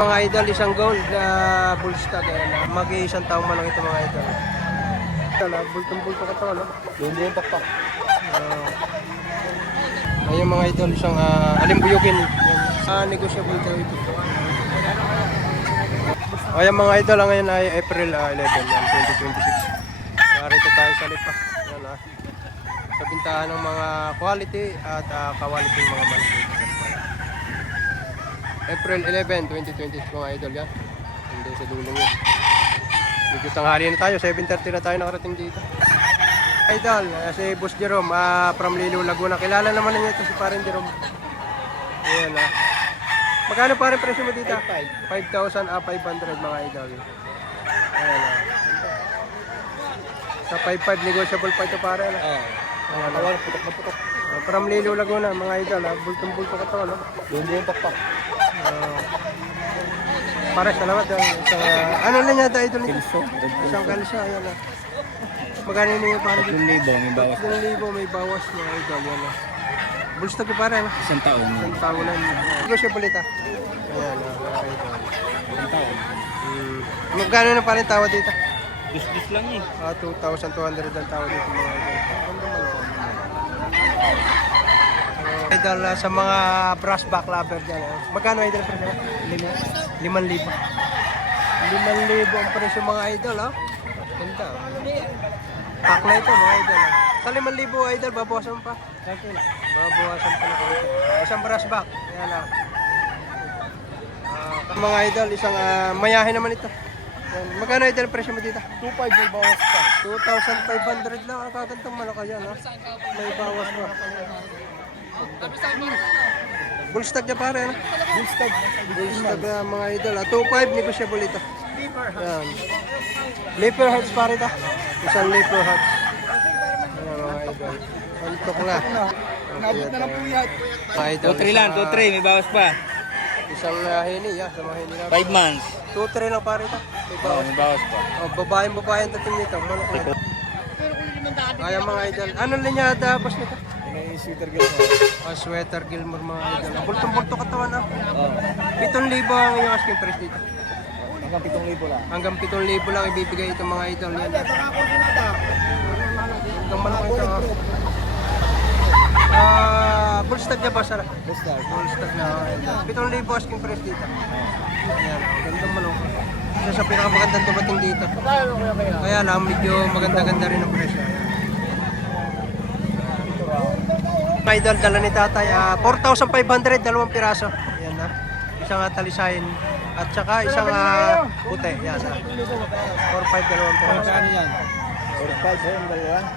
Mga idol, isang gold na bullstag. Mag-iisang taong man lang ito mga idol. Bultong-bulto ka to, ano? Hindi yung pakpak. Ayun mga idol, isang alimbuyugin. Negotiable daw ito. Ayun mga idol, ngayon ay April 11, 2026. Narito tayo sa Lipa. Yan, sa bintahan ng mga quality at quality ng mga manok. April 11, 2026 mga idol yan. Hindi sa dulong yun. Medyo tanghali na tayo, 7:30 na tayo nakarating dito. Idol, si Boss Jerome from Lilo, Laguna. Kilala naman niya ito si Parang Jerome. Ayan Magkano pa rin presyo mo dito? 5,500 mga idol. Ayan Sa 5,500 negotiable pa ito para na. Oo. Putok na putok. From Lilo, Laguna mga idol. Bultong-bulto ka to, no? Hindi yung pakpak. Pares, salamat. Ano lang niya ito idol nito? Kilso. Isang kalsa, ayan Magkano yun yung para dito? 3,000 may bawas. 3,000 may bawas mga idol. Bulstag yung para, no? Isang taon. Isang taonan. Negotiable ito. Ayan, mga idol. Isang taon. Magkano na pa rin tawa dito? Dus lang eh. 2,200 ang tawa dito mga idol. Idol, sa mga brass back lover dyan. Magkano idol presyo? 5,000. 5,000 ang presyo mga idol, ha? Ganda. Pack na ito mga idol. Sa 5,000 idol, babawasan pa. Babawasan pa na konti. Isang brass back. Ayan lang. Mga idol, isang mayahe naman ito. Magkano idol ang presyo mo dito? 2,500 may bawas pa. 2,500 lang. Ang kagantang malaka yan, ha? May bawas pa. Bullstag niya pare, ano? Bullstag. Bullstag mga idol. 2,500 negotiable ito. Ayan. Leaper hearts pare ito. Isang leaper hearts. Ayan mga idol. Antok na. Nabot na lang po yan. Mga idol. 2,300 lang, 2,300 may bawas pa. Isang heni, sa mga heni na. 5 months. 2,300 lang pare ito. Oo, may bawas pa. Babae ang dating nito. Manok na ito. Ayan mga idol. Ano niya boss nito? May sweater girl. Sweater Gilmore mga idol. Bultong-bulto katawan ah. Oo. 7,000 ang iyong asking price dito. Hanggang 7,000 lang. Hanggang 7,000 lang ibibigay ito mga idol. Yan. Hanggang manok ito. Bullstag niya ba sara? Bullstag. Bullstag na. 7,000 asking price dito. Ayan. Gandang manok. Isa sa pinakamagandang dumating dito. Kaya lang medyo maganda-ganda rin ang presyo. Idol, dala ni tatay, 4,500, dalawang piraso. Ayan na. Isang talisayin. At saka isang puti. Yan na. 4,500, dalawang piraso. Magkano yan? 4,500 yung dalawa.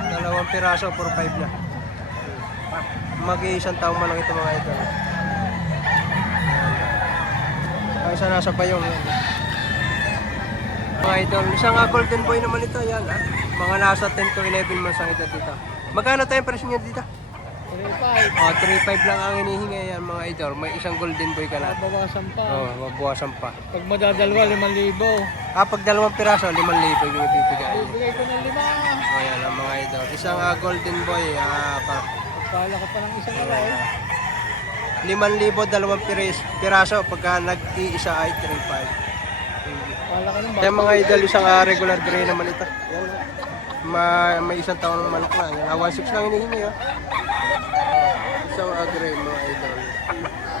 Dalawang piraso, 4,500 na. Mag-iisang taong man lang ito mga idol. Ang isa nasa bayong. Mga idol, isang golden boy naman ito. Yan mga nasa 10 to 11 months ang ito dito. Magkano tayong presyo niya dito? 3,500. 3,500 lang ang hinihingi yan mga idol. May isang golden boy ka na. Babawasan pa. Mabawasan pa. Pag madadalwa, 5,000. Pag dalawang piraso, 5,000 yung ibibigay. Bibigay ko ng 5. Ayan lang mga idol. Isang golden boy. Pagpala ko pa ng isang araw. 5,000, dalawang piraso. Pagka nag-iisa ay 3,500. Pala ka ng Kaya mga idol, isang regular gray naman ito. May isang taon ng manok na. 1,600 lang hinihingi. Isang gray mga idol.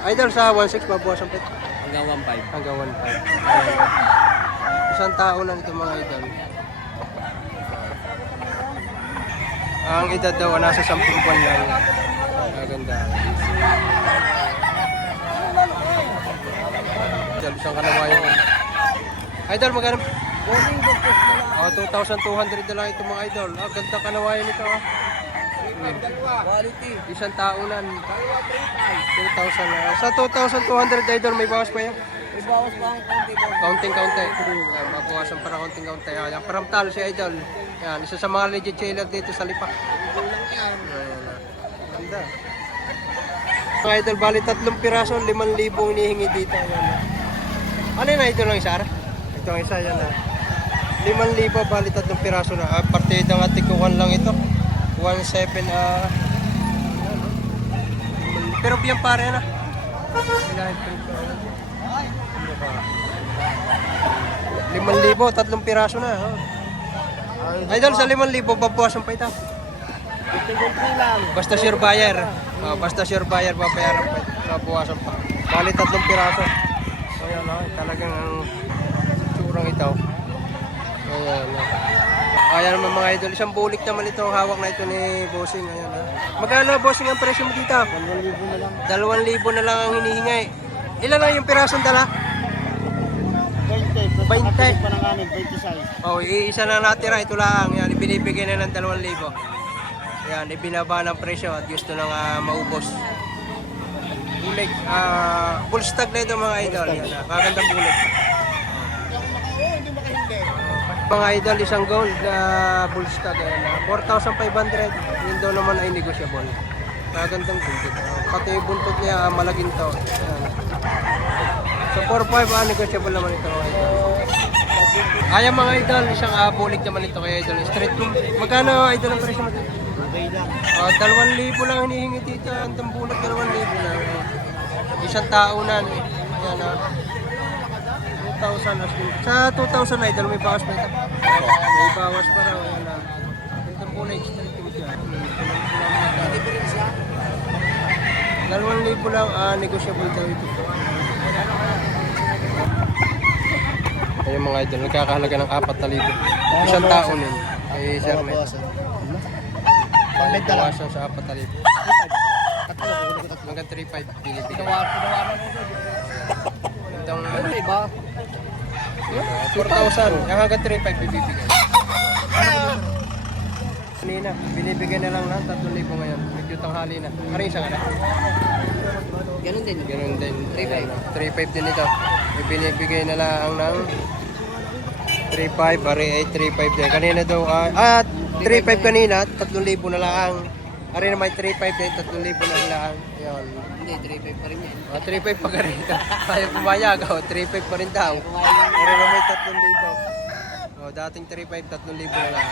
Idol sa 1,600 mabawasan pa ito. Hanggang 1,500. Hanggang 1,500. Isang taon na ito mga idol. Ang edad daw nasa 10 buwan lang. Maganda. Idol, isang kanawayan. Idol, magkano? 2,200 na lang ito mga idol. Ganda kanawayan ito. Quality. Isang taonan. 2,000. Sa 2,200 idol, may bawas pa yan? May bawas pa ang konti ko. Kaunting-kaunti. Mabawasan para kaunting-kaunti. Yan, param talo si idol. Yan, isa sa mga legit trailer dito sa Lipa. Ayan. Ganda. Mga idol, bali 3 piraso, 5,000 hinihingi dito. Ayan. Ano yun idol lang isa? Ito ang isa yan 5,000, bali 3 piraso na. Partida nga tikuan lang ito. 1,700. Pero biyang pare na. 5,000, 3 piraso na. Oh. Idol, sa 5,000, babawasan pa ito. 53 lang. Basta sure buyer. Oh, basta sure buyer, babayaran pa. Babawasan pa. Bali 3 piraso. Ayan, oh, talagang ang tsurang ito. Ayan, oh. Ayan naman mga idol. Isang bulik naman ito. Hawak na ito ni Bossing. Ayan, oh. Magkano, Bossing, ang presyo mo dito? 2,000 na lang. 2,000 na lang ang hinihingi. Ilan lang yung pirasong dala? 20. 20. Pa ng amin, 26. Oh, isa na natira. Ito lang. Yan, ibinibigay na ng 2,000. Yan, ibinaba ng presyo at gusto nang maubos. Bulig. Full stock na ito mga idol. Yan, kagandang bulig. Mga idol, isang gold na bull stock. 4,500. Yun daw naman ay negotiable. Kagandang buntot. Pati yung buntot niya, malaging to. Yan. So 4,500 negotiable naman ito mga idol. Ayan mga idol, isang bulig naman ito kay idol. Street room. Magkano idol ang presyo mo dito? Okay lang. 2,000 lang hinihingi dito. Ang tambulat 2,000 lang. Isang tao na. Ayan, 2,000 as din. Sa 2,000 idol, may bawas pa ito. May bawas pa raw. Ayan, ang tambulat street room siya. 2,000 lang, negotiable daw ito. Ayun mga idol, nagkakahalaga ng 4,000. Isang tao nun. Kay Sir Net. Pambenta lang. Bawasan sa 4,000. Hanggang 3,500 binibigyan. Itong Iba? 4,000. Hanggang 3,500 bibibigyan. Kanina, binibigyan na lang ng 3,000 ngayon. Medyo tanghali na. Karisa nga na. Ganun din. Ganun din. 3,500 din ito. Binibigay na lang ng 3,500. Ari ay 3,500 din. Kanina daw, 3,500 kanina, 3,000 na lang. Ari na may 3,500 din, 3,000 na lang. Ayan. Hindi, 3,500 pa rin yan. 3,500 pa ka rin. Kaya pumayag, 3,500 pa rin daw. Ari na may 3,000. Dating 3,500, 3,000 na lang.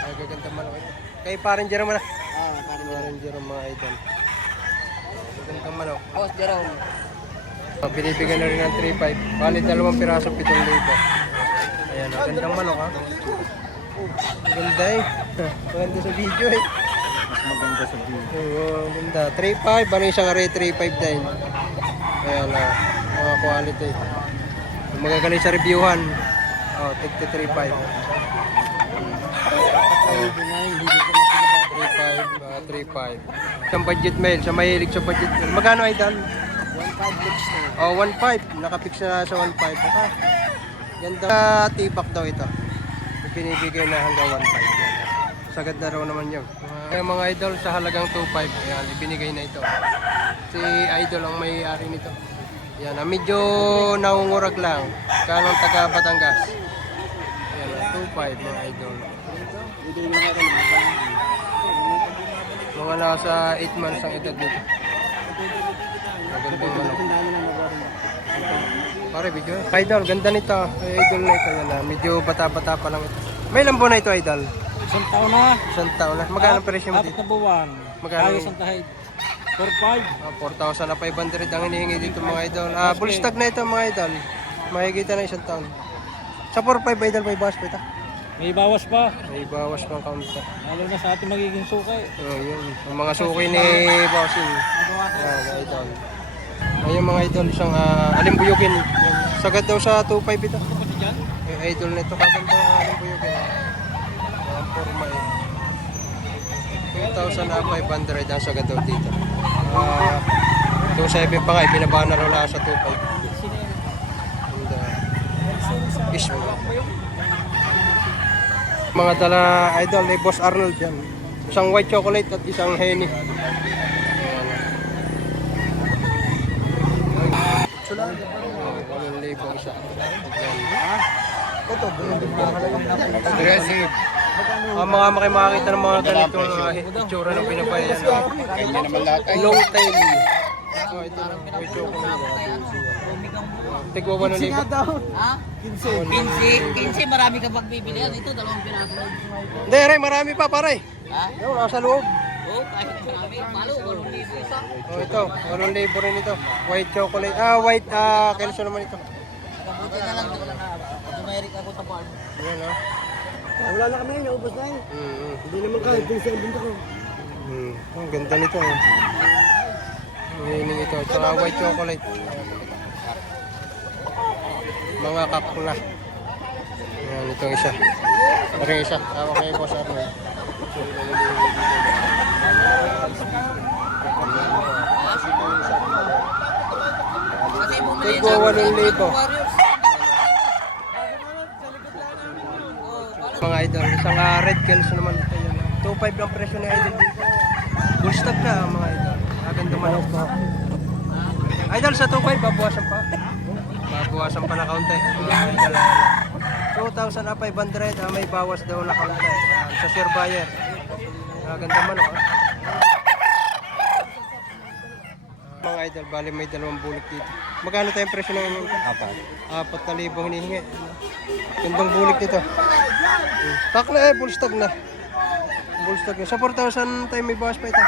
Ay, gaganda manok ito. Kay parang Jerome na. Parang Jerome mga idol. Gagandang manok. Boss Jerome. Binibigyan na rin ng 3,500. Bali 2 piraso, 7,000. Ayan, gandang manok ha. Ganda eh. Maganda sa video eh. Mas maganda sa view. Oo, ganda. 3,500. Ano yung isang array? 3,500 din. Ayan na. Mga quality. Kung magagaling sa reviewhan. Tig 3,500. 3,500. Isang budget mail. Sa mahilig sa budget mail. Magkano idol? 1,500 looks na. 1,500. Nakapix na sa 1,500. Ganda. Tibak daw ito. Binibigay na hanggang 1,500. Sagad na raw naman yun. Mga idol sa halagang 2,500. Ayan, ibinigay na ito. Si idol ang may-ari nito. Ayan, medyo nangungurag lang. Kanong taga Batangas. Ayan, 2,500 mga idol. Mga nasa 8 months ang edad nito. Magandang manok. Pare, video. Idol, ganda nito. Idol na ito. Yan, medyo bata-bata pa lang ito. May lambo na ito, idol. Isang taon na. Isang taon na. Magkano presyo mo Apat dito? na buwan. Magkano? Ayos ang kahit. 4,500. 4,500 ang hinihingi dito mga idol. Full stock na ito mga idol. Makikita na isang taon. Sa 4,500 idol, may bawas pa ito. May bawas pa. May bawas pang counter. Lalo na sa ating magiging sukay. Yun. Ang mga suki ni Bossing. Ayan, idol. Ayun mga idol, isang alimbuyugin. Sagad daw sa 2,500 ito. Idol nito, kaganda alimbuyugin. Forma eh. 2,500 ang sagad daw dito. 2,700 pa nga, ibinaba na raw lang sa 2,500. And fish mga dala idol ni Boss Arnold yan. Isang white chocolate at isang henny. Sulan. 1,000 isa. Ito, aggressive. Mga makikita ng mga ganitong itsura ng pinapayan. Kanya naman lahat. Long tail. Ito lang, white chocolate. Tigwa 1,000. Ha? 15, marami ka pagbibilihan. Ito, 2 piraso. Hindi, Ray, marami pa pare. Ha? Yung nasa loob. Oo, kahit marami. Palo, 8,000 isa. Ito, 8,000 rin ito. White chocolate. White, kelso naman ito. Kabuti na lang. Dumayrik ako sa farm. Ayan o. Wala na kami, naubos na yun. Hindi naman kahit din sa ibang ko. Ang ganda nito eh. Ang hining ito. Tsaka white chocolate. Mga kakula. Ayan, itong isa. Ito isa. Tawag kayo po sa atin. Kasi bumili Tigwa 8,000. Mga idol, isang red gels naman ito yun. 2.5 lang presyo ni idol dito. Full stock na mga idol. Agad dumanok po. Idol, sa 2.5 babawasan pa. Babawasan pa na kaunti. Mga idol, 2,500 may bawas daw na kaunti. Ayan, sa share buyer. Agad dumanok. Mga idol, bali may dalawang bulik dito. Magkano tayong presyo ng inyong? 4,000 hinihingi. Gandang bulik dito. Tak na eh, full stock na. Full stock na. Sa 4,000 tayo may bawas pa ito.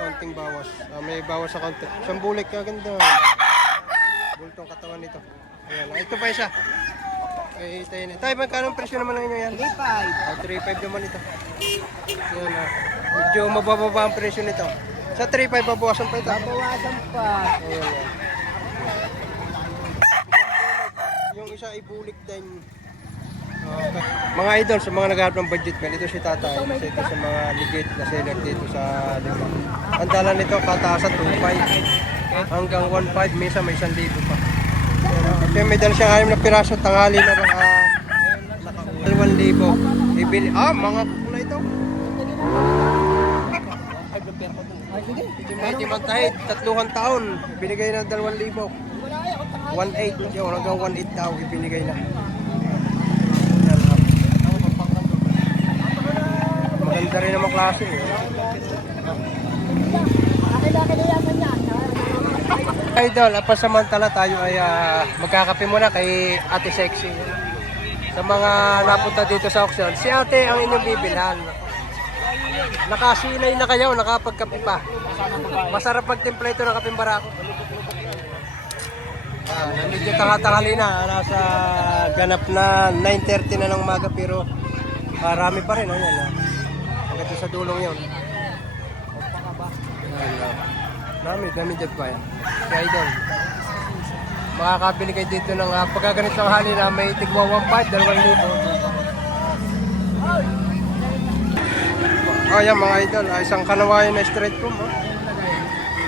Konting bawas. May bawas sa konti. Isang bulik, kaganda. Bultong katawan nito. Ayan. Ito pa isa. Okay, tayo na. Tayo, magkano ang presyo naman ng inyo yan? 3,500. 3,500 naman ito. Ayan na. Medyo mabababa ang presyo nito. Sa 3,500 babawasan pa ito. Bawasan pa. Ayan na. Yung isa ay bulik din. Okay. Mga idol, sa mga naghahanap ng budget meal, ito si Tatay. Isa ito sa mga legit na seller dito sa Lima. Ang dala nito, kataasan 2,500 hanggang 1,500, minsan may 1,000 pa. Kasi may dala siyang 6 na piraso, tanghali na ng 1,000. Ibili, mga kukula ito. May timantahid, 3 taon, binigay na 2,000. 1,800, yun, hanggang 1,800 daw, ibinigay na. Maganda rin naman klase eh. Idol, pasamantala tayo ay magkakape muna kay Ate Sexy. Sa mga napunta dito sa auction, si Ate ang inyong bibilhan. Nakasilay na kayo, nakapagkape pa. Masarap magtimpla ito ng kapeng barako. Medyo tanghali na, nasa ganap na 9:30 na ng umaga pero marami pa rin. Ayan, hanggang sa dulong yun. Dami dyan pa yan. Kaya idol, makakabili kayo dito ng pagkaganit ng hali na may tigwa 1,500, 2,000. Ayan mga idol, isang kanawayan na straight room. Ang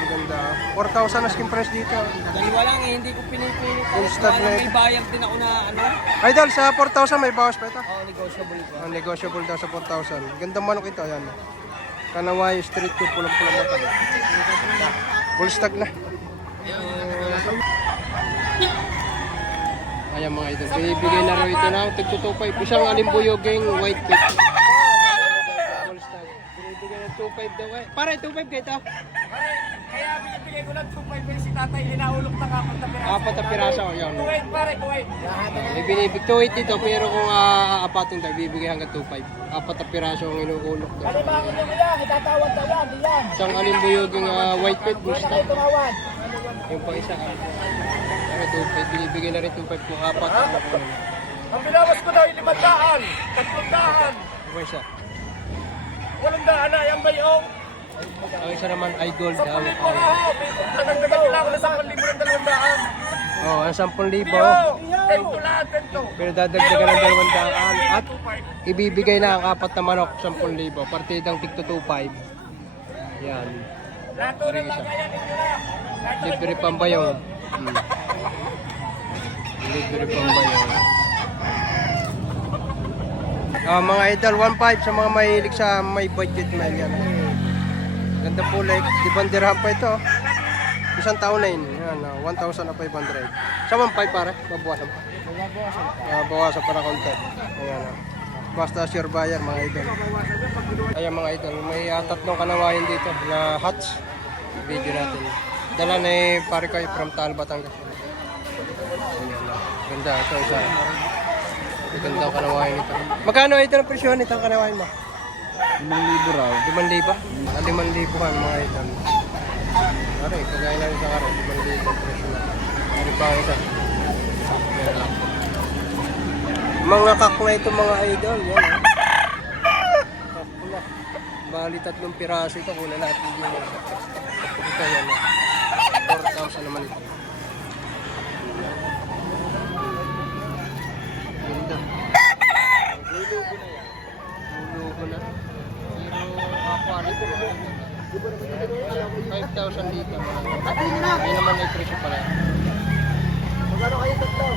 ganda. 4,000 na skin price dito. Dalawa lang eh, hindi ko pinipilit. Full stock na May ito. bayang din ako na ano. Idol, sa 4,000 may bawas pa ito. Negotiable ko. Ang negotiable daw sa 4,000. Gandang manok ito, ayan. Kanaway street ko, pulang-pulang mata. Full stock na. Ayan mga idol, bibigay na rin ito na tagtutupay. Isang alimbuyogeng white pit. Full stock. Binibigay ng 2,500 daw eh. Pare, 2,500 kayo ito? Kaya binibigay ko lang 2,500 si tatay, inaulok na kapag na piraso. 4 na piraso, yun. Kuwait pare, kuwait. Ibinibig 2,800 dito, pero kung aapatin tayo, bibigay hanggang 2,500. 4 na piraso ang inuulok daw. Kalimangan nyo yan, itatawad na yan, di yan. Isang alimbuyogeng white pit, full Hindi stock. kayo tumawad. Yung pa isa, pero 2,500, binibigay na rin 2,500 kung 4. Ang binawas ko daw yung 500, 300, Yung pa isa. 800 na, yan ba yung? Ang isa naman ay gold. 10,000 na ho, nagdagan nila ako na 10,000 ng 200. Oh, ang 10,000. Tento lahat, tento. Pero dadagdagan ng 200 at ibibigay na ang 4 na manok 10,000. Partidang tigto 2,500. Yan. Lato rin lang kaya ninyo na. Libre pambayong. Libre pambayong. Mga idol, 1,500 sa mga mahilig sa may budget man yan. Ganda po like, dibandirhan pa ito. Isang taon na yun. Yan, 1,500. Sa 1,500 pare, babawasan pa. Bawasan pa na konti. Ayan. Basta sure buyer mga idol. Ayan mga idol, may 3 kanawayan dito na hats. Video natin. Dala na pare kayo from Taal, Batangas. Ayan. Ganda, ito isa. Ganda ang kanawayan ito. Magkano ito ang presyo nito ang kanawayan mo? 5,000 raw. 5,000? 5,000 kan mga idol. Pare, kagaya lang sa karo, 5,000 ang presyo na. Ano pa ang isa? Mga kak na ito mga idol. Yan, oh. Kak na. Bali 3 piraso ito. Kulang natin yun. Ito yan. 4,000 naman ito. Ganda. Lulugo na. Pero aquarium. 5,000 dito. Ay naman ay presyo pala. Magkano kayo tatlo?